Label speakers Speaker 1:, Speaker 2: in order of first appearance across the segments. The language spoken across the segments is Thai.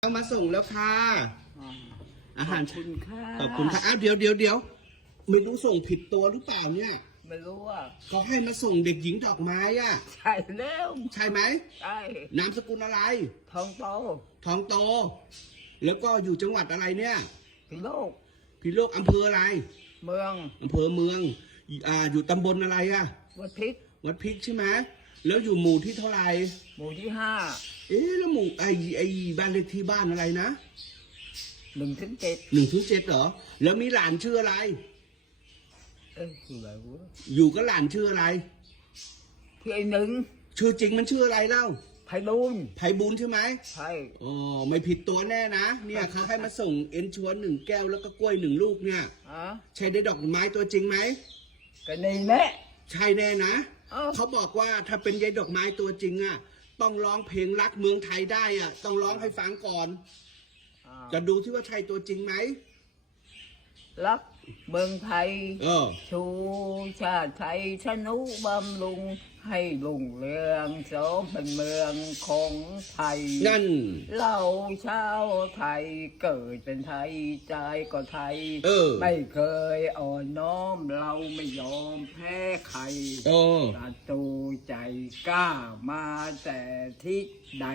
Speaker 1: เอามาส่งแล้วค่ะ อาหาร
Speaker 2: ขอบคุณค่ะ
Speaker 1: ขอบคุณค่ะอ้าวเดี๋ยวเดี๋ยวเดี๋ยวไม่รู้ส่งผิดตัวหรือเปล่าเนี่ย
Speaker 2: ไม่รู้ว่า
Speaker 1: เขาให้มาส่งเด็กหญิงดอกไม้อะ
Speaker 2: ใช่แล้ว
Speaker 1: ใช่ไหม
Speaker 2: ใช่
Speaker 1: นามสกุลอะไร
Speaker 2: ทองโต
Speaker 1: ทองโต แล้วก็อยู่จังหวัดอะไรเนี่ย
Speaker 2: พิโลก
Speaker 1: พิโลกอำเภออะไร
Speaker 2: เมือง
Speaker 1: อำเภอเมือง อ่า อยู่ตำบลอะไรอะ
Speaker 2: วัดพริก
Speaker 1: วัดพริกใช่ไหมแล้วอยู่หมู่ที่เท่าไหร่
Speaker 2: หมู่ที่ห้า
Speaker 1: เอ๊ะแล้วหมู่ไอ้ไอ้บ้านเลขที่บ้านอะไรนะ
Speaker 2: หนึ่งถึงเจ็ด
Speaker 1: หนึ่งถึงเจ็ดเหรอ แล้วมีหลานชื่ออะไร
Speaker 2: เอ้ยคืออะไรวะ
Speaker 1: อยู่กับหลานชื่ออะไร
Speaker 2: พี่ไอ้หนึ่ง
Speaker 1: ชื่อจริงมันชื่ออะไรเล่า
Speaker 2: ไพบูลย์
Speaker 1: ไพบูลย์ใช่ไหม
Speaker 2: ใช่
Speaker 1: อ๋อไม่ผิดตัวแน่นะ เนี่ยเขาให้มาส่งเอ็นชวนหนึ่งแก้วแล้วก็กล้วยหนึ่งลูกเนี่ย
Speaker 2: อะ
Speaker 1: ใช่ได้ดอกไม้ตัวจริงไหม
Speaker 2: ก็นี่แหละ
Speaker 1: ใช่แน่นะ
Speaker 2: เอ้า
Speaker 1: เขาบอกว่าถ้าเป็นยายดอกไม้ตัวจริงอะ ต้องร้องเพลงรักเมืองไทยได้อะ ต้องร้องให้ฟังก่อน
Speaker 2: อ่า
Speaker 1: จะดูที่ว่าใช่ตัวจริงไหม
Speaker 2: รักเมืองไทย
Speaker 1: เออ
Speaker 2: ชูชาติไทยชนุบำรุงให้รุ่งเรืองโสมเป็นเมืองของไทย
Speaker 1: นั่น
Speaker 2: เราชาวไทยเกิดเป็นไทยใจก็ไทย
Speaker 1: เออ
Speaker 2: ไม่เคยอ่อนน้อมเราไม่ยอมแพ้ใคร
Speaker 1: เออ
Speaker 2: ศัตรู ใจกล้ามาแต่ทิศใด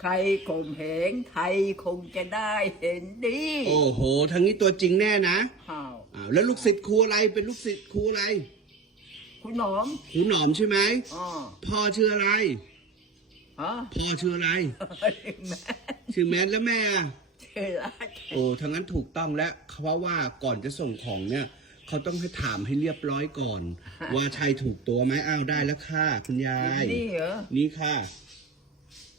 Speaker 2: ใครข่มเหงไทยคงจะได้เห็นดี
Speaker 1: โอ้โหทางนี้ตัวจริงแน่นะ
Speaker 2: อ้าว
Speaker 1: อ้าวแล้วลูกศิษย์ครูอะไรเป็นลูกศิษย์ครูอะไร
Speaker 2: คุณหนอม
Speaker 1: ครูหนอมใช่ไหม
Speaker 2: อ๋อ
Speaker 1: พ่อชื่ออะไร
Speaker 2: ฮะ
Speaker 1: พ่อชื่ออะไร
Speaker 2: แม่
Speaker 1: ชื่อแมนแล้วแม่อะ
Speaker 2: เชื่อละ
Speaker 1: โอ้ทั้งนั้นถูกต้องแล้วเพราะว่าก่อนจะส่งของเนี่ย เขาต้องให้ถามให้เรียบร้อยก่อน ว่าใช่ถูกตัวไหมอ้าวได้แล้วค่ะ คุณยาย
Speaker 2: นี่เหรอ
Speaker 1: นี่ค่ะ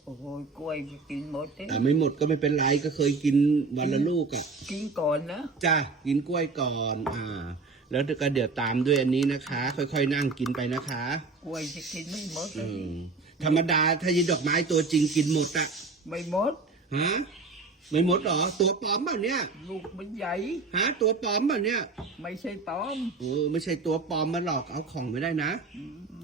Speaker 2: โอ้โหกล้วยกินหมดเลย
Speaker 1: แต่ไม่หมดก็ไม่เป็นไรก็เคยกินวันละลูกอะ่ะ
Speaker 2: กินก่อนนะ
Speaker 1: จ้ากินกล้วยก่อน อ่า แล้วเดี๋ยวก็เดี๋ยวตามด้วยอันนี้นะคะ ค่อยๆนั่งกินไปนะคะ
Speaker 2: กล้วยจะกินไม่หมดเล
Speaker 1: อื
Speaker 2: ย
Speaker 1: มธรรมดาถ้ายีดอกไม้ตัวจริงกินหมดอะ
Speaker 2: ไม่หมด
Speaker 1: ฮะ ไม่หมดเหรอ ตัวปลอมเปล่าเนี่ย
Speaker 2: ลูกมันใหญ่
Speaker 1: ฮะตัวปลอมเปล่าเนี่ย
Speaker 2: ไม่ใช่ตอม
Speaker 1: เออไม่ใช่ตัวปลอมมาหลอกเอาของไม่ได้นะ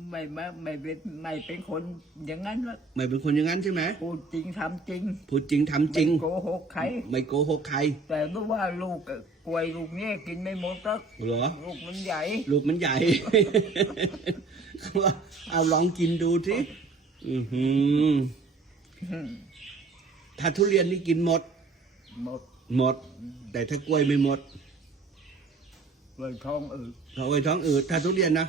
Speaker 2: ไม่ไม่ไม่เป็นไม่เป็นคนอย่างนั้นละ
Speaker 1: ไม่เป็นคนอย่างนั้นใช่ไหม
Speaker 2: พูดจริงทำจริง
Speaker 1: พูดจริงทำจริง
Speaker 2: ไม่โกหกใคร
Speaker 1: ไม่โกหกใคร
Speaker 2: แต่รู้ว่าลูกอะกล้วยลูกเนี้ยกินไม่หมดหรอก
Speaker 1: เหรอ
Speaker 2: ลูกมันใหญ่
Speaker 1: ลูกมันใหญ่ว่าเอาลองกินดูสิอือหือ ถ้าทุเรียนนี่กินหมด
Speaker 2: หมด
Speaker 1: หมด แต่ถ้ากล้วยไม่หมด
Speaker 2: เลยท้องอืด
Speaker 1: เอาไว้ท้องอืดถ้าทุเรียนนะ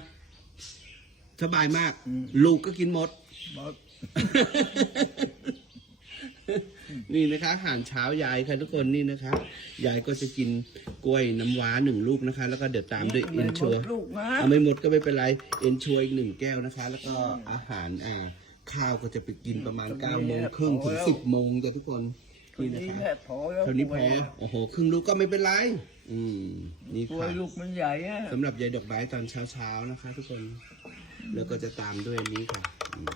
Speaker 1: สบายมาก
Speaker 2: อืม
Speaker 1: ลูกก็กินหมด
Speaker 2: หมด
Speaker 1: นี่นะคะอาหารเช้ายายค่ะทุกคนนี่นะคะ ยายก็จะกินกล้วยน้ำว้าหนึ่งลูกนะคะ แล้วก็เดี๋ยวตามด้วย
Speaker 2: ไม่
Speaker 1: เอ็น
Speaker 2: หม
Speaker 1: ชัว
Speaker 2: ดลูกนะ
Speaker 1: เอาไม่หมดก็ไม่เป็นไรเอ็นชัวอีกหนึ่งแก้วนะคะ แล้วก็อาหารอ่าข้าวก็จะไปกินประมาณเก้าโมงครึ่งถึงสิบโมงจ้ะทุกคน
Speaker 2: ค น
Speaker 1: นี่นะ
Speaker 2: นี้
Speaker 1: คะ
Speaker 2: แหละพอแล้ว
Speaker 1: เท่านี้พ
Speaker 2: กล้
Speaker 1: อ
Speaker 2: วยะ
Speaker 1: โอ้โห ครึ่งลูกก็ไม่เป็นไร อืม นี่
Speaker 2: กล้วย
Speaker 1: ค่ะ
Speaker 2: ลูกมันใหญ่อะ
Speaker 1: สำหรับยายดอกไม้ตอนเช้าๆนะคะ ทุกคน แล้วก็จะตามด้วยอันนี้ค่ะอืม